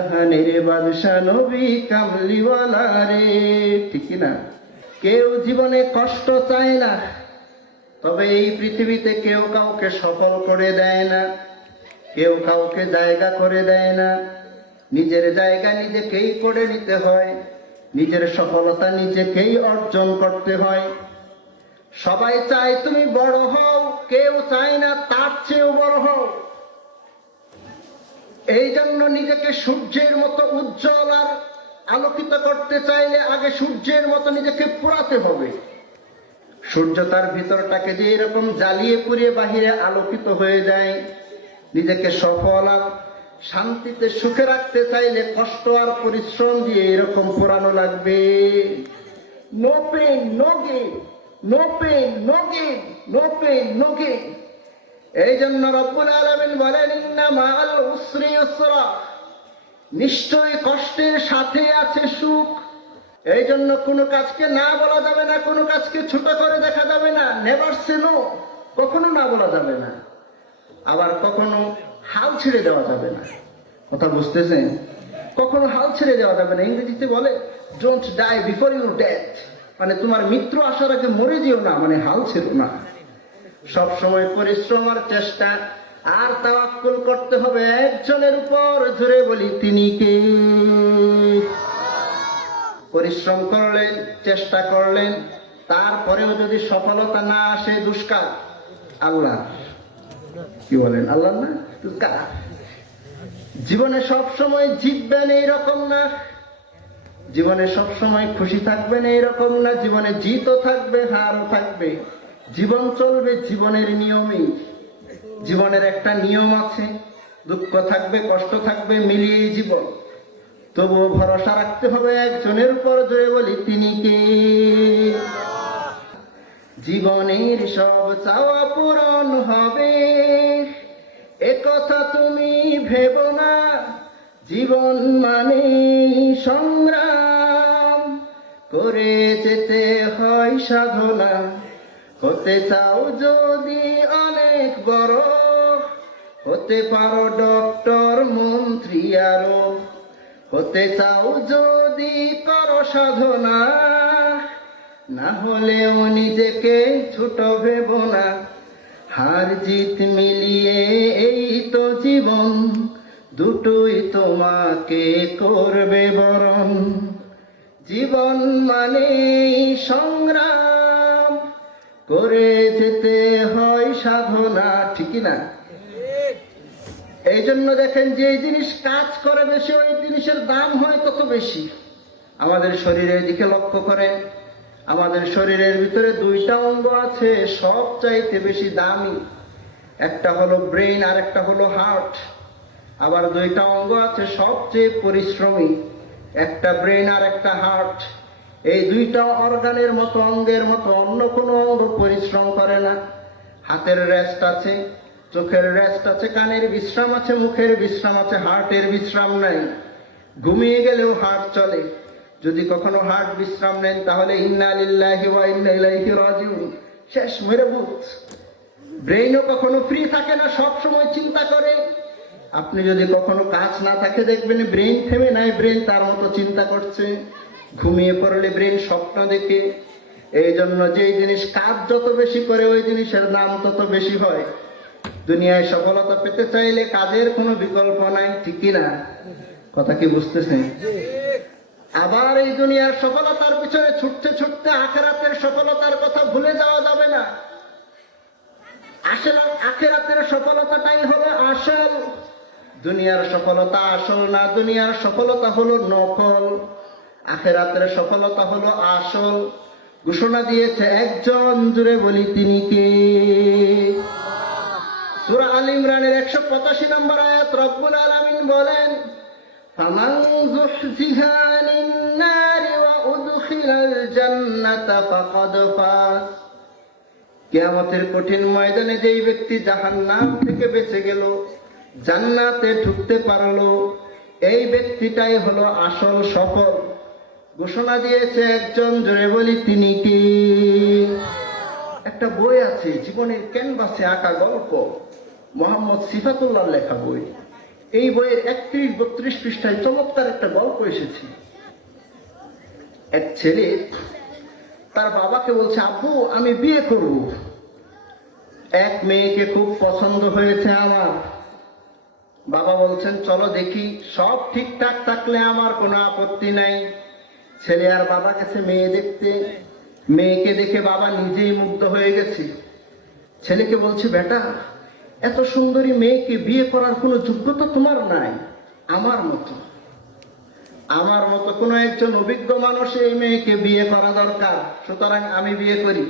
জাহানের বাদশা নবী কামলিওয়ালা রে। ঠিক না কেউ জীবনে কষ্ট চায় না, তবে এই পৃথিবীতে কেউ কাউকে সফল করে দেয় না, কেউ কাউকে জায়গা করে দেয় না। নিজের জায়গা নিজেকেই করে নিতে হয়, নিজের সফলতা নিজেকেই অর্জন করতে হয়। সবাই চায় তুমি বড় হও, কেউ চায় না তার চেয়েও বড় হও। এই জন্য নিজেকে সূর্যের মতো উজ্জ্বল আর আলোকিত করতে চাইলে আগে সূর্যের মতো নিজেকে পুরাতে হবে। সূর্য তার ভিতরটাকে যে এরকম জ্বালিয়ে পুড়িয়ে বাহিরে আলোকিত হয়ে যায়, নিজেকে সফল আর শান্তিতে সুখে রাখতে চাইলে কষ্ট আর পরিশ্রম দিয়ে এরকম পোড়ানো লাগবে। No pain no gain no pain no no pain no এই জন্য রব্বুল আলমিন বলেন মাল উসরি ইউসরা নিশ্চয় কষ্টের সাথে আছে সুখ। এই জন্য কোনো কাজকে না বলা যাবে না, কোনো কাজকে ছোট করে দেখা যাবে না, নেভার সেনো কখনো না বলা যাবে না। আবার কখনো হাল ছেড়ে দেওয়া যাবে না। কথা বুঝতেছেন? কখনো হাল ছেড়ে দেওয়া যাবে না। ইংরেজিতে বলে don't die before your death মানে তোমার মিত্র আসার আগে মরে যেও না মানে হাল ছেড়ো না। সব সময় পরিশ্রম আর চেষ্টা, আর তাওয়াক্কুল করতে হবে একজনের উপর। জোরে বলি, তিনি কে? পরিশ্রম করলেন, চেষ্টা করলেন, তারপরেও যদি সফলতা না আসে দুষ্কার আল্লাহ। কি বলেন, আল্লাহ না? দুষ্কার জীবনে সব সময় জিতবেন এইরকম না। জীবনে সব সময় খুশি থাকবেন এইরকম না। জীবনে জিতও থাকবে, হারও থাকবে। জীবন চলবে জীবনের নিয়মেই জীবনের একটা নিয়ম আছে, দুঃখ থাকবে, কষ্ট থাকবে মিলিয়ে জীবন। তবুও ভরসা রাখতে হবে একজনের উপর জোরে বলি তিনি কে? জীবনের সব চাওয়া পূরণ হবে। একথা তুমি ভেব না, জীবন মানে সংগ্রাম। করে যেতে হয় সাধনা। হতে চাও যদি অনেক বড়, হতে পারো ডক্টর, মন্ত্রী আরও। হতে চাও যদি করো সাধনা, না হলেও নিজেকে ছোট ভেব না। হার জিত মিলিয়ে এই তো জীবন, দুটোই তোমাকে করবে বরণ। জীবন মানে সংগ্রাম করে যেতে হয় সাধনা ঠিকই না? এই জন্য দেখেন যে জিনিস কাজ করে বেশি, ওই জিনিসের দাম হয় তত বেশি। আমাদের শরীরের দিকে লক্ষ্য করেন, আমাদের শরীরের ভিতরে দুইটা অঙ্গ আছে, সব চাইতে বেশি দামি। একটা হলো ব্রেন আর একটা হলো হার্ট। আবার দুইটা অঙ্গ আছে, সবচেয়ে পরিশ্রমী। একটা ব্রেন আর একটা হার্ট। এই দুইটা অর্গানের মতো অঙ্গের মতো অন্য কোনো অঙ্গ পরিশ্রম করে না। হাতের রেস্ট আছে, চোখের রেস্ট আছে, কানের বিশ্রাম আছে, মুখের বিশ্রাম আছে হার্টের বিশ্রাম নাই। ঘুমিয়ে গেলেও হার্ট চলে। যদি কখনো হার্ট বিশ্রাম নেন, তাহলে ওয়া শেষ মেরে ভূত। ব্রেইনও কখনো ফ্রি থাকে না, সব সময় চিন্তা করে। আপনি যদি কখনো কাজ না থাকে, দেখবেন ব্রেইন থেমে নাই ব্রেন তার মতো চিন্তা করছে। ঘুমিয়ে পড়লে ব্রেন স্বপ্ন দেখে। এই জন্য যেই জিনিস কাজ যত বেশি করে, ওই জিনিসের দাম তত বেশি হয়। দুনিয়ায় সফলতা পেতে চাইলে কাজের কোনো বিকল্প নাই, ঠিকই না? কথা কি বুঝতেছেন? আবার এই দুনিয়ার সফলতার পিছনে ছুটতে ছুটতে আখেরাতের সফলতার কথা ভুলে যাওয়া যাবে না। আসলে আখেরাতের সফলতাটাই হলো আসল। দুনিয়ার সফলতা আসল না, দুনিয়ার সফলতা হলো নকল। আখেরাতের সফলতা হলো আসল। ঘোষণা দিয়েছে একজন জুড়ে বলি তিনি কে? সূরা আল ইমরানের একশো পঁচাশি নম্বর আয়াত, রব্বুল আলামিন বলেন জান্নাতা ফাকাদ কিয়ামতের কঠিন ময়দানে যেই ব্যক্তি জাহান্নাম থেকে বেঁচে গেল, জান্নাতে ঢুকতে পারল, এই ব্যক্তিটাই হলো আসল সফল। ঘোষণা দিয়েছে একজন, জোরে বলি, তিনি কি? একটা বই আছে, জীবনের ক্যানভাসে আঁকা গল্প, মোহাম্মদ সিফাতুল্লাহ লেখা বই। এই বইয়ের একত্রিশ, বত্রিশ পৃষ্ঠায় চমৎকার একটা গল্প এসেছে। এক ছেলে তার বাবাকে বলছে, আব্বু, আমি বিয়ে করব। এক মেয়েকে খুব পছন্দ হয়েছে আমার। বাবা বলছেন, চলো দেখি, সব ঠিকঠাক থাকলে আমার কোনো আপত্তি নাই। ছেলে আর বাবা গেছে মেয়ে দেখতে, মেয়েকে দেখে বাবা নিজেই মুগ্ধ হয়ে গেছে। ছেলেকে বলছে, বেটা, এত সুন্দরী মেয়েকে বিয়ে করার কোনো যোগ্যতা তোমার নাই, আমার মতো। আমার মতো কোনো একজন অভিজ্ঞ মানুষ এই মেয়েকে বিয়ে করা দরকার, সুতরাং আমি বিয়ে করি।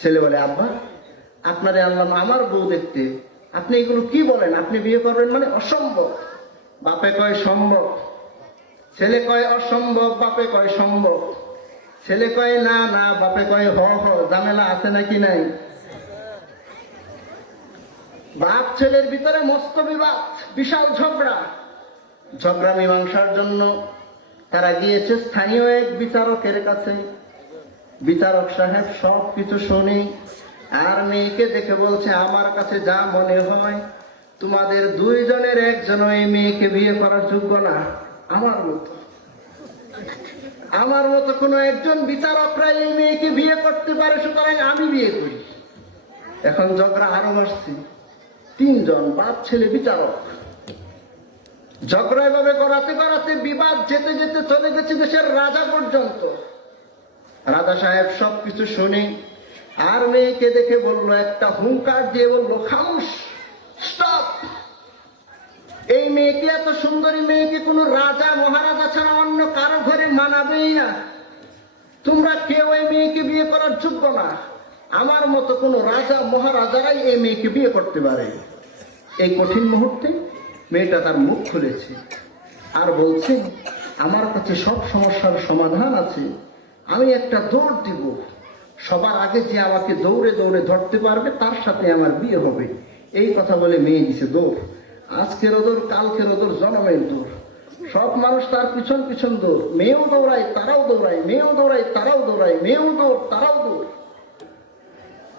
ছেলে বলে, আব্বা, আপনারে আনলাম আমার বউ দেখতে, আপনি এগুলো কি বলেন? আপনি বিয়ে করবেন মানে অসম্ভব। বাপে কয়, সম্ভব। ছেলে কয় অসম্ভব, বাপে কয় সম্ভব। ছেলে কয়, না না, বাপে কয়, হ হ, ঝামেলা আছে নাকি নাই? বাপ ছেলের ভিতরে মস্ত বিবাদ, বিশাল ঝগড়া। ঝগড়া মীমাংসার জন্য তারা গিয়েছে স্থানীয় এক বিচারকের কাছে। বিচারক সাহেব সব কিছু শুনে, আর মেয়েকে দেখে বলছে, আমার কাছে যা মনে হয়, তোমাদের দুইজনের একজন এই মেয়েকে বিয়ে করার যোগ্য না। আমার মতো। আমার মতো কোনো একজন বিচারকরা এই মেয়েকে বিয়ে করতে পারে, সুতরাং আমি বিয়ে করি। এখন ঝগড়া আরও আসছে তিনজন বাপ ছেলে বিচারক। ঝগড়া এভাবে করাতে করাতে বিবাদ যেতে যেতে চলে গেছে দেশের রাজা পর্যন্ত। রাজা সাহেব সবকিছু শুনে আর মেয়েকে দেখে বলল, একটা হুঙ্কার দিয়ে বলল খামুস স্টপ! এই মেয়েকে, এত সুন্দরী মেয়েকে কোনো মানাবেই না তোমরা কেউ এই মেয়েকে বিয়ে করার যোগ্য না। আমার মতো কোনো রাজা, মহারাজারাই এই মেয়েকে বিয়ে করতে পারে। এই কঠিন মুহূর্তে মেয়েটা তার মুখ খুলেছে আর বলছে, আমার কাছে সব সমস্যার সমাধান আছে। আমি একটা দৌড় দিব। সবার আগে যে আমাকে দৌড়ে দৌড়ে ধরতে পারবে, তার সাথে আমার বিয়ে হবে। এই কথা বলে মেয়ে দিছে দৌড়। আজকের ওদর, কালকের ওদর, জনমের দৌড়। সব মানুষ তার পিছন পিছন দৌড়। মেয়েও দৌড়ায়, তারাও দৌড়ায়, মেয়েও দৌড়ায়, তারাও দৌড়ায়, মেয়েও দৌড়, তারাও দৌড়।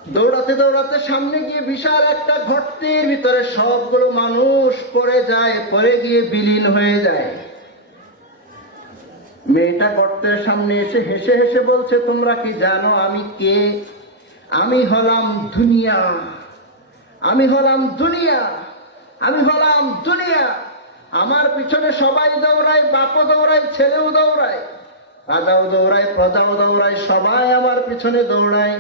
দৌড়াতে দৌড়াতে সামনে গিয়ে বিশাল একটা ঘরটির ভিতরে সবগুলো মানুষ পড়ে যায় পরে গিয়ে বিলীন হয়ে যায়। মেয়েটা গর্তের সামনে এসে হেসে হেসে বলছে, তোমরা কি জানো আমি কে? আমি হলাম দুনিয়া। আমি হলাম দুনিয়া। আমি হলাম দুনিয়া। আমার পিছনে সবাই দৌড়ায়, বাপও দৌড়ায়, ছেলেও দৌড়ায়। রাজাও দৌড়ায়, প্রজাও দৌড়ায়, সবাই আমার পিছনে দৌড়ায়।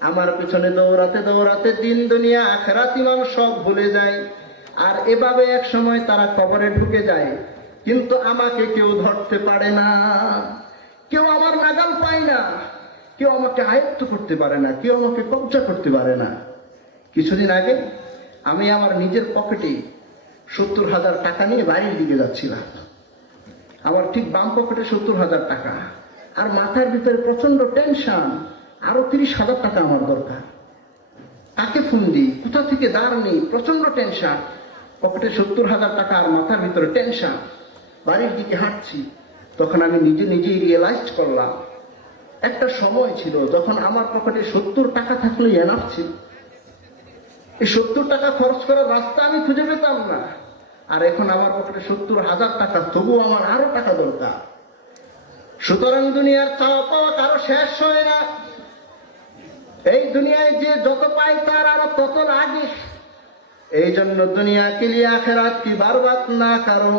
আমার পিছনে দৌড়াতে দৌড়াতে দিন, দুনিয়া, আখেরাত ইমান সব ভুলে যায়। আর এভাবে এক সময় তারা কবরে ঢুকে যায়। কিন্তু আমাকে কেউ ধরতে পারে না। কেউ আমার নাগাল পায় না। কেউ আমাকে আয়ত্ত করতে পারে না। কেউ আমাকে কবজা করতে পারে না। কিছুদিন আগে আমি আমার নিজের পকেটে সত্তর হাজার টাকা নিয়ে বাড়ির দিকে যাচ্ছিলাম। আমার ঠিক বাম পকেটে সত্তর হাজার টাকা। আর মাথার ভিতরে প্রচণ্ড টেনশন আরও তিরিশ হাজার টাকা আমার দরকার। কাকে ফোন দিই? কোথা থেকে দাঁড় নেই? প্রচণ্ড টেনশন পকেটে সত্তর হাজার টাকা আর মাথার ভিতরে টেনশন বাড়ির দিকে হাঁটছি। তখন আমি নিজে নিজেই রিয়েলাইজ করলাম। একটা সময় ছিল যখন আমার পকেটে সত্তর টাকা থাকলে এনাফ ছিল। এই সত্তর টাকা খরচ করার রাস্তা আমি খুঁজে পেতাম না আর এখন আমার পকেটে সত্তর হাজার টাকা তবুও আমার আরো টাকা দরকার সুতরাং দুনিয়ার চাওয়া পাওয়া কারো শেষ হয় না এই দুনিয়ায় যে যত পায় তার আরো তত লাগে এই জন্য দুনিয়া के लिए आखिरत की बर्बाद ना करो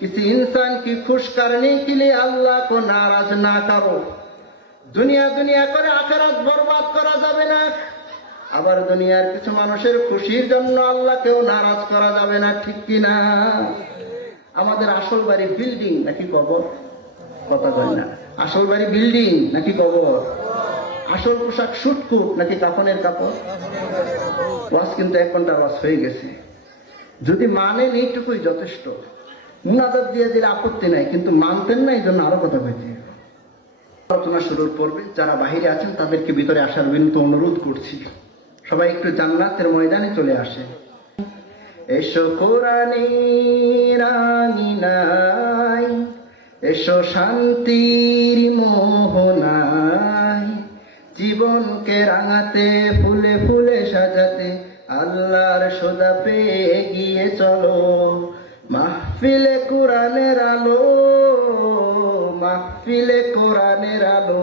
किसी इंसान की खुश करने के लिए अल्लाह को नाराज ना करो দুনিয়া দুনিয়া করে আখেরাত বরবাদ করা যাবে না আবার দুনিয়ার কিছু মানুষের খুশির জন্য আল্লাহকেও নারাজ করা যাবে না, ঠিক কি না আমাদের আসল বাড়ি বিল্ডিং নাকি কবর? কথা কয় না। আসল বাড়ি বিল্ডিং নাকি কবর? আসল পোশাক সুটকুট নাকি কাফনের কাপড়? ওয়াজ কিন্তু এক ঘণ্টা ওয়াজ হয়ে গেছে। যদি মানেন এইটুকুই যথেষ্ট। মুনাজাত দিয়ে দিলে আপত্তি নাই, কিন্তু মানতেন না এই জন্য আরও কথা হবে। আলোচনা শুরুর পর্বে যারা বাহিরে আছেন, তাদেরকে ভিতরে আসার বিনীত অনুরোধ করছি। সবাই একটু জান্নাতের ময়দানে চলে আসে। এসো কোরআনের আঙিনায় এসো শান্তির মোহনায় জীবনকে রাঙাতে, ফুলে ফুলে সাজাতে আল্লাহর সোজা পেয়ে এগিয়ে চলো। মাহফিলে কোরআনের আলো, মাহফিলে কোরআনের আলো।